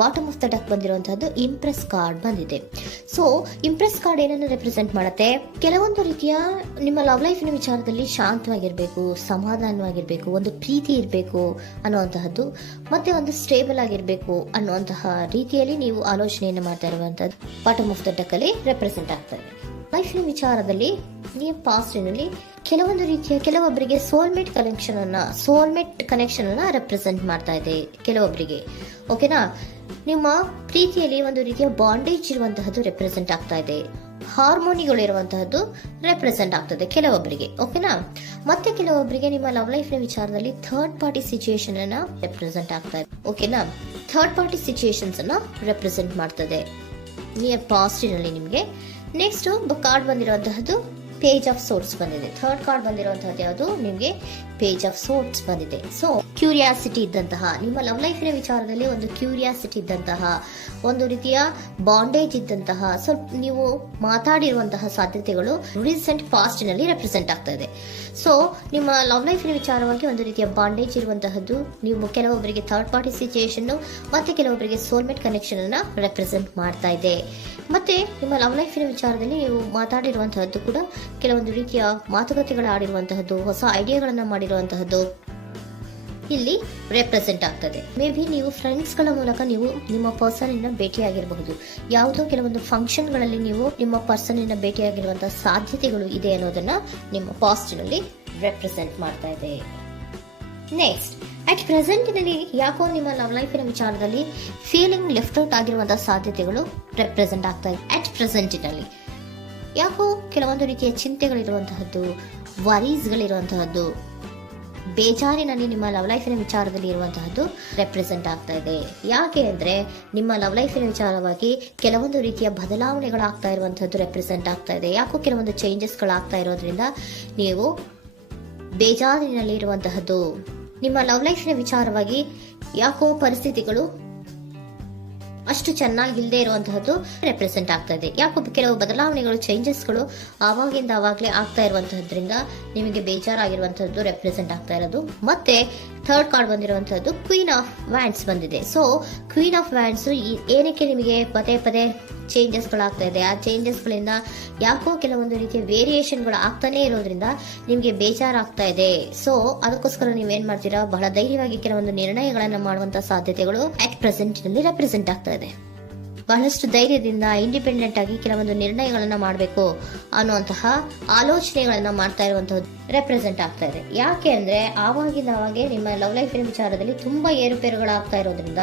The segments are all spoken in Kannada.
ಬಾಟಮ್ ಆಫ್ ದ ಡೆಕ್ ಬಂದಿರುವಂತಹದ್ದು ಇಂಪ್ರೆಸ್ ಕಾರ್ಡ್ ಬಂದಿದೆ. ಸೊ ಇಂಪ್ರೆಸ್ ಕಾರ್ಡ್ ಏನನ್ನು ರೆಪ್ರೆಸೆಂಟ್ ಮಾಡುತ್ತೆ? ಕೆಲವೊಂದು ರೀತಿಯ ನಿಮ್ಮ ಲವ್ ಲೈಫಿನ ವಿಚಾರದಲ್ಲಿ ಶಾಂತವಾಗಿರ್ಬೇಕು, ಸಮಾಧಾನವಾಗಿರ್ಬೇಕು, ಒಂದು ಪ್ರೀತಿ ಇರಬೇಕು ಅನ್ನುವಂತಹದ್ದು, ಮತ್ತೆ ಒಂದು ಸ್ಟೇಬಲ್ ಆಗಿರ್ಬೇಕು ಅನ್ನುವಂತಹ ರೀತಿಯಲ್ಲಿ ನೀವು ಆಲೋಚನೆಯನ್ನು ಮಾಡ್ತಾ ಇರುವಂತಹದ್ದು ಬಾಟಮ್ ಆಫ್ ದ ಡೆಕ್ ಅಲ್ಲಿ ರೆಪ್ರೆಸೆಂಟ್ ಆಗ್ತದೆ. ಲೈಫಿನ ವಿಚಾರದಲ್ಲಿ ನೀವು ಪಾಸ್ಟಿನಲ್ಲಿ ಕೆಲವೊಂದು ರೀತಿಯ ಕೆಲವೊಬ್ಬರಿಗೆ ಸೋಲ್ಮೇಟ್ ಕನೆಕ್ಷನ್ ಅನ್ನ ರೆಪ್ರೆಸೆಂಟ್ ಮಾಡ್ತಾ ಇದೆ ಕೆಲವೊಬ್ಬರಿಗೆ. ಓಕೆನಾ? ನಿಮ್ಮ ಪ್ರೀತಿಯಲ್ಲಿ ಒಂದು ರೀತಿಯ ಬಾಂಡೇಜ್ ಇರುವಂತಹದ್ದು ರೆಪ್ರೆಸೆಂಟ್ ಆಗ್ತಾ ಇದೆ. ಹಾರ್ಮೋನಿಗಳು ಇರುವಂತಹದ್ದು ರೆಪ್ರೆಸೆಂಟ್ ಆಗ್ತದೆ ಕೆಲವೊಬ್ಬರಿಗೆ. ಓಕೆನಾ? ಮತ್ತೆ ಕೆಲವೊಬ್ಬರಿಗೆ ನಿಮ್ಮ ಲವ್ ಲೈಫ್ ನ ವಿಚಾರದಲ್ಲಿ ಥರ್ಡ್ ಪಾರ್ಟಿ ಸಿಚುಯೇಷನ್ ಅನ್ನ ರೆಪ್ರೆಸೆಂಟ್ ಆಗ್ತಾ ಇದೆ. ಓಕೆನಾ? ಥರ್ಡ್ ಪಾರ್ಟಿ ಸಿಚುಯೇಷನ್ಸ್ ಅನ್ನ ರೆಪ್ರೆಸೆಂಟ್ ಮಾಡ್ತದೆ ನಿಯರ್ ಪಾಸ್ಟಿನಲ್ಲಿ ನಿಮಗೆ. ನೆಕ್ಸ್ಟ್ ಕಾರ್ಡ್ ಬಂದಿರುವಂತಹದ್ದು ಪೇಜ್ ಆಫ್ ಸೋರ್ಟ್ಸ್ ಬಂದಿದೆ. ಥರ್ಡ್ ಕಾರ್ಡ್ ಬಂದಿರುವಂತಹದ್ದು ಯಾವುದು? ನಿಮಗೆ ಪೇಜ್ ಆಫ್ ಸೋರ್ಟ್ಸ್ ಬಂದಿದೆ. ಸೊ ಕ್ಯೂರಿಯಾಸಿಟಿ ಇದ್ದಂತಹ, ನಿಮ್ಮ ಲವ್ ಲೈಫಿನ ವಿಚಾರದಲ್ಲಿ ಒಂದು ಕ್ಯೂರಿಯಾಸಿಟಿ ಇದ್ದಂತಹ, ಒಂದು ರೀತಿಯ ಬಾಂಡೇಜ್ ಇದ್ದಂತಹ, ಸ್ವಲ್ಪ ನೀವು ಮಾತಾಡಿರುವಂತಹ ಸಾಧ್ಯತೆಗಳು ರೀಸೆಂಟ್ ಪಾಸ್ಟಿನಲ್ಲಿ ರೆಪ್ರೆಸೆಂಟ್ ಆಗ್ತಾ ಇದೆ. ಸೊ ನಿಮ್ಮ ಲವ್ ಲೈಫಿನ ವಿಚಾರವಾಗಿ ಒಂದು ರೀತಿಯ ಬಾಂಡೇಜ್ ಇರುವಂತಹದ್ದು, ನೀವು ಕೆಲವೊಬ್ಬರಿಗೆ ಥರ್ಡ್ ಪಾರ್ಟಿ ಸಿಚುಯೇಷನ್ ಮತ್ತೆ ಕೆಲವೊಬ್ಬರಿಗೆ ಸೋಲ್ಮೇಟ್ ಕನೆಕ್ಷನ್ ಅನ್ನ ರೆಪ್ರೆಸೆಂಟ್ ಮಾಡ್ತಾ ಇದೆ. ಮತ್ತೆ ನಿಮ್ಮ ಲವ್ ಲೈಫಿನ ವಿಚಾರದಲ್ಲಿ ನೀವು ಮಾತಾಡಿರುವಂತಹದ್ದು ಕೂಡ ಕೆಲವೊಂದು ರೀತಿಯ ಮಾತುಕತೆಗಳು ಆಡಿರುವಂತಹದ್ದು, ಹೊಸ ಐಡಿಯಾಗಳನ್ನ ಮಾಡಿರುವಂತಹದ್ದು ಇಲ್ಲಿ ರೆಪ್ರೆಸೆಂಟ್ ಆಗ್ತದೆ. ಮೇ ಬಿ ನೀವು ಫ್ರೆಂಡ್ಸ್ಗಳ ಮೂಲಕ ನೀವು ನಿಮ್ಮ ಪರ್ಸನ್ ಭೇಟಿಯಾಗಿರಬಹುದು. ಯಾವುದೋ ಕೆಲವೊಂದು ಫಂಕ್ಷನ್ಗಳಲ್ಲಿ ನೀವು ನಿಮ್ಮ ಪರ್ಸನ್ ಭೇಟಿಯಾಗಿರುವಂತಹ ಸಾಧ್ಯತೆಗಳು ಇದೆ ಅನ್ನೋದನ್ನ ನಿಮ್ಮ ಪಾಸ್ಟ್ನಲ್ಲಿ ರೆಪ್ರೆಸೆಂಟ್ ಮಾಡ್ತಾ ಇದೆ. ನೆಕ್ಸ್ಟ್, ಅಟ್ ಪ್ರೆಸೆಂಟ್ನಲ್ಲಿ ಯಾಕೋ ನಿಮ್ಮ ಲವ್ ಲೈಫಿನ ವಿಚಾರದಲ್ಲಿ ಫೀಲಿಂಗ್ ಲೆಫ್ಟ್ ಔಟ್ ಆಗಿರುವಂತಹ ಸಾಧ್ಯತೆಗಳು ರೆಪ್ರೆಸೆಂಟ್ ಆಗ್ತಾ ಇದೆ. ಅಟ್ ಪ್ರೆಸೆಂಟಿನಲ್ಲಿ ಯಾಕೋ ಕೆಲವೊಂದು ರೀತಿಯ ಚಿಂತೆಗಳಿರುವಂತಹದ್ದು, ವರೀಸ್ಗಳಿರುವಂತಹದ್ದು, ಬೇಜಾರಿನಲ್ಲಿ ನಿಮ್ಮ ಲವ್ ಲೈಫಿನ ವಿಚಾರದಲ್ಲಿ ಇರುವಂತಹದ್ದು ರೆಪ್ರೆಸೆಂಟ್ ಆಗ್ತಾ ಇದೆ. ಯಾಕೆ ಅಂದ್ರೆ ನಿಮ್ಮ ಲವ್ ಲೈಫಿನ ವಿಚಾರವಾಗಿ ಕೆಲವೊಂದು ರೀತಿಯ ಬದಲಾವಣೆಗಳಾಗ್ತಾ ಇರುವಂತಹದ್ದು ರೆಪ್ರೆಸೆಂಟ್ ಆಗ್ತಾ ಇದೆ. ಯಾಕೋ ಕೆಲವೊಂದು ಚೇಂಜಸ್ಗಳಾಗ್ತಾ ಇರೋದ್ರಿಂದ ನೀವು ಬೇಜಾರಿನಲ್ಲಿ ಇರುವಂತಹದ್ದು. ನಿಮ್ಮ ಲವ್ ಲೈಫಿನ ವಿಚಾರವಾಗಿ ಯಾಕೋ ಪರಿಸ್ಥಿತಿಗಳು ಅಷ್ಟು ಚೆನ್ನಾಗಿಲ್ಲದೆ ಇರುವಂತಹದ್ದು ರೆಪ್ರೆಸೆಂಟ್ ಆಗ್ತಾ ಇದೆ. ಯಾಕೋ ಕೆಲವು ಬದಲಾವಣೆಗಳು, ಚೇಂಜಸ್ಗಳು ಆವಾಗಿಂದ ಆವಾಗಲೇ ಆಗ್ತಾ ಇರುವಂತಹದ್ರಿಂದ ನಿಮಗೆ ಬೇಜಾರಾಗಿರುವಂತಹದ್ದು ರೆಪ್ರೆಸೆಂಟ್ ಆಗ್ತಾ ಇರೋದು. ಮತ್ತೆ ಥರ್ಡ್ ಕಾರ್ಡ್ ಬಂದಿರುವಂತಹದ್ದು ಕ್ವೀನ್ ಆಫ್ ವ್ಯಾಂಡ್ಸ್ ಬಂದಿದೆ. ಸೊ ಕ್ವೀನ್ ಆಫ್ ವ್ಯಾಂಡ್ಸ್ ಏನಕ್ಕೆ ನಿಮಗೆ ಪದೇ ಪದೇ ಚೇಂಜಸ್ಗಳಾಗ್ತಾ ಇದೆ? ಆ ಚೇಂಜಸ್ಗಳಿಂದ ಯಾಕೋ ಕೆಲವೊಂದು ರೀತಿಯ ವೇರಿಯೇಷನ್ಗಳು ಆಗ್ತಾನೆ ಇರೋದ್ರಿಂದ ನಿಮಗೆ ಬೇಜಾರಾಗ್ತಾ ಇದೆ. ಸೊ ಅದಕ್ಕೋಸ್ಕರ ನೀವೇನ್ ಮಾಡ್ತೀರಾ? ಬಹಳ ಧೈರ್ಯವಾಗಿ ಕೆಲವೊಂದು ನಿರ್ಣಯಗಳನ್ನ ಮಾಡುವಂತಹ ಸಾಧ್ಯತೆಗಳು ಅಟ್ ಪ್ರೆಸೆಂಟ್ ನಲ್ಲಿ ರೆಪ್ರೆಸೆಂಟ್ ಆಗ್ತಾ ಇದೆ. ಬಹಳಷ್ಟು ಧೈರ್ಯದಿಂದ ಇಂಡಿಪೆಂಡೆಂಟ್ ಆಗಿ ಕೆಲವೊಂದು ನಿರ್ಣಯಗಳನ್ನ ಮಾಡಬೇಕು ಅನ್ನುವಂತಹ ಆಲೋಚನೆಗಳನ್ನ ಮಾಡ್ತಾ ಇರುವಂತಹದ್ದು ರೆಪ್ರೆಸೆಂಟ್ ಆಗ್ತಾ ಇದೆ. ಯಾಕೆ ಅಂದ್ರೆ ಆವಾಗಿಂದ ಅವಾಗೆ ನಿಮ್ಮ ಲವ್ ಲೈಫಿನ ವಿಚಾರದಲ್ಲಿ ತುಂಬಾ ಏರುಪೇರುಗಳಾಗ್ತಾ ಇರೋದ್ರಿಂದ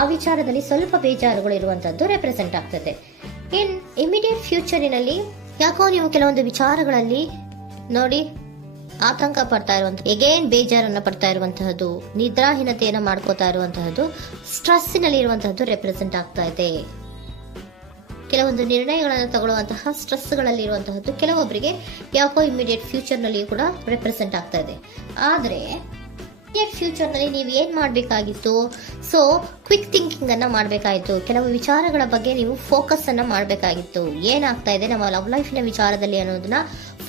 ಆ ವಿಚಾರದಲ್ಲಿ ಸ್ವಲ್ಪ ಬೇಜಾರುಗಳು ಇರುವಂತದ್ದು ರೆಪ್ರೆಸೆಂಟ್ ಆಗ್ತದೆ. ಇನ್ ಇಮಿಡಿಯೇಟ್ ಫ್ಯೂಚರಿನಲ್ಲಿ ಯಾಕೋ ನೀವು ಕೆಲವೊಂದು ವಿಚಾರಗಳಲ್ಲಿ ನೋಡಿ ಆತಂಕ ಪಡ್ತಾ ಇರುವಂತಹ, ಎಗೇನ್ ಬೇಜಾರನ್ನ ಪಡ್ತಾ ಇರುವಂತಹದ್ದು, ನಿದ್ರಾಹೀನತೆಯನ್ನ ಮಾಡ್ಕೋತಾ ಇರುವಂತಹದ್ದು, ಸ್ಟ್ರೆಸ್ಸಿನಲ್ಲಿ ಇರುವಂತಹದ್ದು ರೆಪ್ರೆಸೆಂಟ್ ಆಗ್ತಾ ಇದೆ. ಕೆಲವೊಂದು ನಿರ್ಣಯಗಳನ್ನು ತಗೊಳ್ಳುವಂತಹ ಸ್ಟ್ರೆಸ್ಗಳಲ್ಲಿ ಇರುವಂತಹದ್ದು ಕೆಲವೊಬ್ಬರಿಗೆ ಯಾಕೋ ಇಮಿಡಿಯೇಟ್ ಫ್ಯೂಚರ್ ನಲ್ಲಿ ಕೂಡ ರೆಪ್ರೆಸೆಂಟ್ ಆಗ್ತಾ ಇದೆ. ಆದ್ರೆ ಫ್ಯೂಚರ್ ನಲ್ಲಿ ನೀವು ಏನ್ ಮಾಡ್ಬೇಕಾಗಿತ್ತು? ಸೊ ಕ್ವಿಕ್ ಥಿಂಕಿಂಗ್ ಅನ್ನ ಮಾಡ್ಬೇಕಾಗಿತ್ತು. ಕೆಲವು ವಿಚಾರಗಳ ಬಗ್ಗೆ ನೀವು ಫೋಕಸ್ ಅನ್ನ ಮಾಡ್ಬೇಕಾಗಿತ್ತು. ಏನಾಗ್ತಾ ಇದೆ ನಮ್ಮ ಲವ್ ಲೈಫಿನ ವಿಚಾರದಲ್ಲಿ ಅನ್ನೋದನ್ನ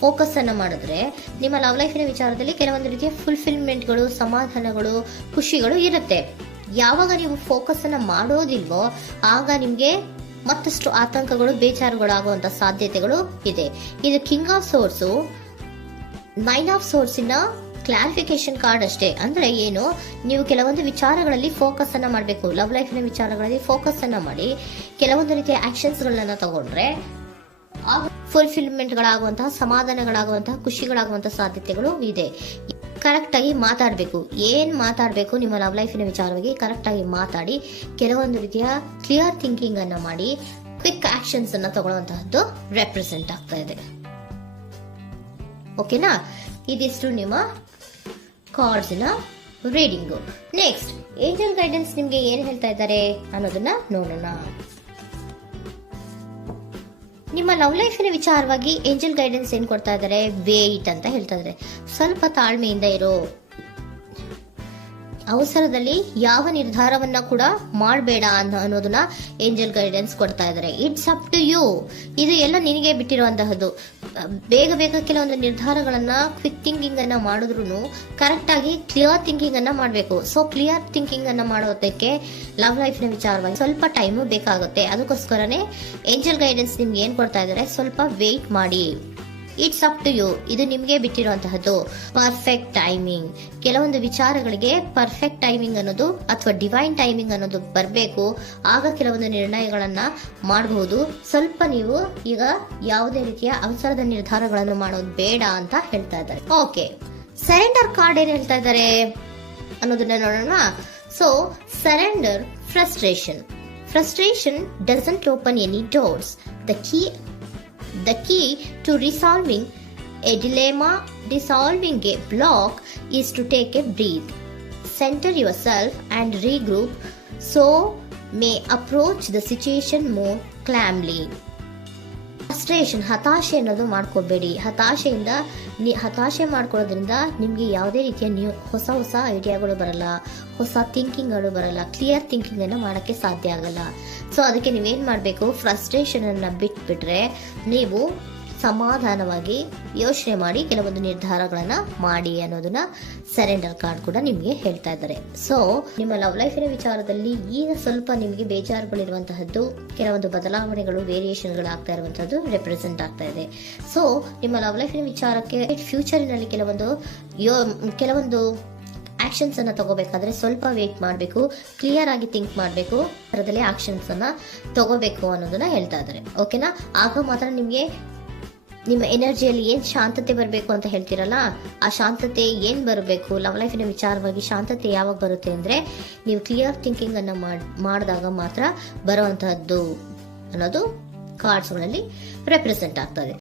ಫೋಕಸ್ ಅನ್ನ ಮಾಡಿದ್ರೆ ನಿಮ್ಮ ಲವ್ ಲೈಫಿನ ವಿಚಾರದಲ್ಲಿ ಕೆಲವೊಂದು ರೀತಿಯ ಫುಲ್ಫಿಲ್ಮೆಂಟ್ಗಳು, ಸಮಾಧಾನಗಳು, ಖುಷಿಗಳು ಇರುತ್ತೆ. ಯಾವಾಗ ನೀವು ಫೋಕಸ್ ಅನ್ನ ಮಾಡೋದಿಲ್ವೋ ಆಗ ನಿಮ್ಗೆ ಮತ್ತಷ್ಟು ಆತಂಕಗಳು, ಬೇಜಾರುಗಳು ಆಗುವಂತ ಸಾಧ್ಯತೆಗಳು ಇದೆ. ಇದು king of swords, nine of ಸೋರ್ಸಿನ ಕ್ಲಾರಿಫಿಕೇಶನ್ ಕಾರ್ಡ್ ಅಷ್ಟೇ. ಅಂದ್ರೆ ಏನು? ನೀವು ಕೆಲವೊಂದು ವಿಚಾರಗಳಲ್ಲಿ ಫೋಕಸ್ ಅನ್ನ ಮಾಡಬೇಕು. ಲವ್ ಲೈಫಿನ ವಿಚಾರಗಳಲ್ಲಿ ಫೋಕಸ್ ಅನ್ನ ಮಾಡಿ ಕೆಲವೊಂದು ರೀತಿಯ ಆಕ್ಷನ್ಸ್ ಗಳನ್ನ ತಗೊಂಡ್ರೆ ಫುಲ್ಫಿಲ್ಮೆಂಟ್ ಗಳಾಗುವಂತಹ, ಸಮಾಧಾನಗಳಾಗುವಂತಹ, ಖುಷಿಗಳಾಗುವಂತಹ ಸಾಧ್ಯತೆಗಳು ಇದೆ. ಕರೆಕ್ಟ್ ಆಗಿ ಮಾತಾಡಬೇಕು. ಏನ್ ಮಾತಾಡಬೇಕು ನಿಮ್ಮ ಲವ್ ಲೈಫಿನ ವಿಚಾರವಾಗಿ ಕರೆಕ್ಟ್ ಆಗಿ ಮಾತಾಡಿ ಕೆಲವೊಂದು ರೀತಿಯ ಕ್ಲಿಯರ್ ಥಿಂಕಿಂಗ್ ಅನ್ನ ಮಾಡಿ ಕ್ವಿಕ್ ಆಕ್ಷನ್ಸ್ ಅನ್ನ ತಗೊಳ್ಳುವಂತಹದ್ದು ರೆಪ್ರೆಸೆಂಟ್ ಆಗ್ತಾ ಇದೆ. ಓಕೆನಾ? ಇದಿಷ್ಟು ನಿಮ್ಮ ಕಾರ್ಡ್ಸ್ನ ರೀಡಿಂಗು. ನೆಕ್ಸ್ಟ್, ಏಂಜಲ್ ಗೈಡೆನ್ಸ್ ನಿಮ್ಗೆ ಏನ್ ಹೇಳ್ತಾ ಇದ್ದಾರೆ ಅನ್ನೋದನ್ನ ನೋಡೋಣ. ನಿಮ್ಮ ಲವ್ ಲೈಫಿನ ವಿಚಾರವಾಗಿ ಏಂಜಲ್ ಗೈಡೆನ್ಸ್ ಏನ್ ಕೊಡ್ತಾ ಇದ್ದಾರೆ? ವೇಟ್ ಅಂತ ಹೇಳ್ತಾ ಇದ್ದಾರೆ. ಸ್ವಲ್ಪ ತಾಳ್ಮೆಯಿಂದ ಇರೋ, ಅವಸರದಲ್ಲಿ ಯಾವ ನಿರ್ಧಾರವನ್ನ ಕೂಡ ಮಾಡಬೇಡ ಅನ್ನೋದನ್ನ ಏಂಜಲ್ ಗೈಡೆನ್ಸ್ ಕೊಡ್ತಾ ಇದ್ದಾರೆ. It's up to you. ಇದು ಎಲ್ಲ ನಿನಗೆ ಬಿಟ್ಟಿರುವಂತಹದ್ದು. ಬೇಗ ಬೇಗ ಕೆಲವೊಂದು ನಿರ್ಧಾರಗಳನ್ನ ಕ್ವಿಕ್ ಥಿಂಕಿಂಗ್ ಅನ್ನ ಮಾಡಿದ್ರು ಕರೆಕ್ಟ್ ಆಗಿ ಕ್ಲಿಯರ್ ಥಿಂಕಿಂಗ್ ಅನ್ನ ಮಾಡಬೇಕು. ಸೊ ಕ್ಲಿಯರ್ ಥಿಂಕಿಂಗ್ ಅನ್ನ ಮಾಡೋದಕ್ಕೆ ಲವ್ ಲೈಫ್ ನ ವಿಚಾರವಾಗಿ ಸ್ವಲ್ಪ ಟೈಮು ಬೇಕಾಗುತ್ತೆ. ಅದಕ್ಕೋಸ್ಕರನೇ ಏಂಜಲ್ ಗೈಡೆನ್ಸ್ ನಿಮ್ಗೆ ಏನ್ ಕೊಡ್ತಾ ಇದ್ದಾರೆ, ಸ್ವಲ್ಪ ವೇಟ್ ಮಾಡಿ. ಇಟ್ಸ್ ಅಪ್ ಟು ಯು, ಇದು ನಿಮ್ಗೆ ಬಿಟ್ಟಿರುವಂತಹದ್ದು. ಪರ್ಫೆಕ್ಟ್ ಟೈಮಿಂಗ್, ಕೆಲವೊಂದು ವಿಚಾರಗಳಿಗೆ ಪರ್ಫೆಕ್ಟ್ ಟೈಮಿಂಗ್ ಅನ್ನೋದು ಅಥವಾ ಡಿವೈನ್ ಟೈಮಿಂಗ್ ಅನ್ನೋದು ಬರಬೇಕು. ಆಗ ಕೆಲವೊಂದು ನಿರ್ಣಯಗಳನ್ನ ಮಾಡಬಹುದು. ಸ್ವಲ್ಪ ನೀವು ಈಗ ಯಾವುದೇ ರೀತಿಯ ಅವಸರದ ನಿರ್ಧಾರಗಳನ್ನು ಮಾಡೋದು ಬೇಡ ಅಂತ ಹೇಳ್ತಾ ಇದ್ದಾರೆ. ಓಕೆ, ಸರೆಂಡರ್ ಕಾರ್ಡ್ ಏನ್ ಹೇಳ್ತಾ ಇದ್ದಾರೆ ಅನ್ನೋದನ್ನ ನೋಡೋಣ. So surrender frustration doesn't open any doors. The key to resolving a dilemma, dissolving a block, is to take a breath, center yourself and regroup, so may approach the situation more calmly. Frustration, ಹತಾಶೆ ಅನ್ನೋದು ಮಾಡ್ಕೋಬೇಡಿ. ಹತಾಶೆ ಮಾಡ್ಕೊಳ್ಳೋದ್ರಿಂದ ನಿಮ್ಗೆ ಯಾವುದೇ ರೀತಿಯ ಹೊಸ ಐಡಿಯಾಗಳು ಬರಲ್ಲ, ಹೊಸ ಥಿಂಕಿಂಗ್ಗಳು ಬರಲ್ಲ, ಕ್ಲಿಯರ್ ಥಿಂಕಿಂಗ್ ಅನ್ನ ಮಾಡಕ್ಕೆ ಸಾಧ್ಯ ಆಗಲ್ಲ. ಸೊ ಅದಕ್ಕೆ ನೀವೇನ್ ಮಾಡ್ಬೇಕು, ಫ್ರಸ್ಟ್ರೇಷನ್ ಅನ್ನ ಬಿಟ್ಬಿಟ್ರೆ ನೀವು ಸಮಾಧಾನವಾಗಿ ಯೋಚನೆ ಮಾಡಿ ಕೆಲವೊಂದು ನಿರ್ಧಾರಗಳನ್ನ ಮಾಡಿ ಅನ್ನೋದನ್ನ ಸರೆಂಡರ್ ಕಾರ್ಡ್ ಕೂಡ ನಿಮ್ಗೆ ಹೇಳ್ತಾ ಇದ್ದಾರೆ. ಸೊ ನಿಮ್ಮ ಲವ್ ಲೈಫಿನ ವಿಚಾರದಲ್ಲಿ ಈಗ ಸ್ವಲ್ಪ ನಿಮಗೆ ಬೇಜಾರುಗಳಿರುವಂತಹದ್ದು, ಕೆಲವೊಂದು ಬದಲಾವಣೆಗಳು, ವೇರಿಯೇಷನ್ಗಳು ಆಗ್ತಾ ಇರುವಂತಹದ್ದು ರೆಪ್ರೆಸೆಂಟ್ ಆಗ್ತಾ ಇದೆ. ಸೊ ನಿಮ್ಮ ಲವ್ ಲೈಫಿನ ವಿಚಾರಕ್ಕೆ ಫ್ಯೂಚರಿನಲ್ಲಿ ಕೆಲವೊಂದು ಆಕ್ಷನ್ಸ್ ಅನ್ನ ತಗೋಬೇಕಾದ್ರೆ ಸ್ವಲ್ಪ ವೇಟ್ ಮಾಡಬೇಕು, ಕ್ಲಿಯರ್ ಆಗಿ ಥಿಂಕ್ ಮಾಡಬೇಕು, ಅದರಲ್ಲೇ ಆಕ್ಷನ್ಸ್ ಅನ್ನ ತಗೋಬೇಕು ಅನ್ನೋದನ್ನ ಹೇಳ್ತಾ ಇದ್ದಾರೆ. ಓಕೆನಾ? ಆಗ ಮಾತ್ರ ನಿಮ್ಗೆ ನಿಮ್ಮ ಎನರ್ಜಿಯಲ್ಲಿ ಏನ್ ಶಾಂತತೆ ಬರಬೇಕು ಅಂತ ಹೇಳ್ತೀರಲ್ಲ, ಆ ಶಾಂತತೆ ಏನ್ ಬರಬೇಕು, ಲವ್ ಲೈಫಿನ ವಿಚಾರವಾಗಿ ಶಾಂತತೆ ಯಾವಾಗ ಬರುತ್ತೆ ಅಂದ್ರೆ ನೀವು ಕ್ಲಿಯರ್ ಥಿಂಕಿಂಗ್ ಅನ್ನ ಮಾಡಿದಾಗ ಮಾತ್ರ ಬರುವಂತಹದ್ದು ಅನ್ನೋದು ಕಾರ್ಡ್ಸ್ಗಳಲ್ಲಿ ರೆಪ್ರೆಸೆಂಟ್ ಆಗ್ತದೆ.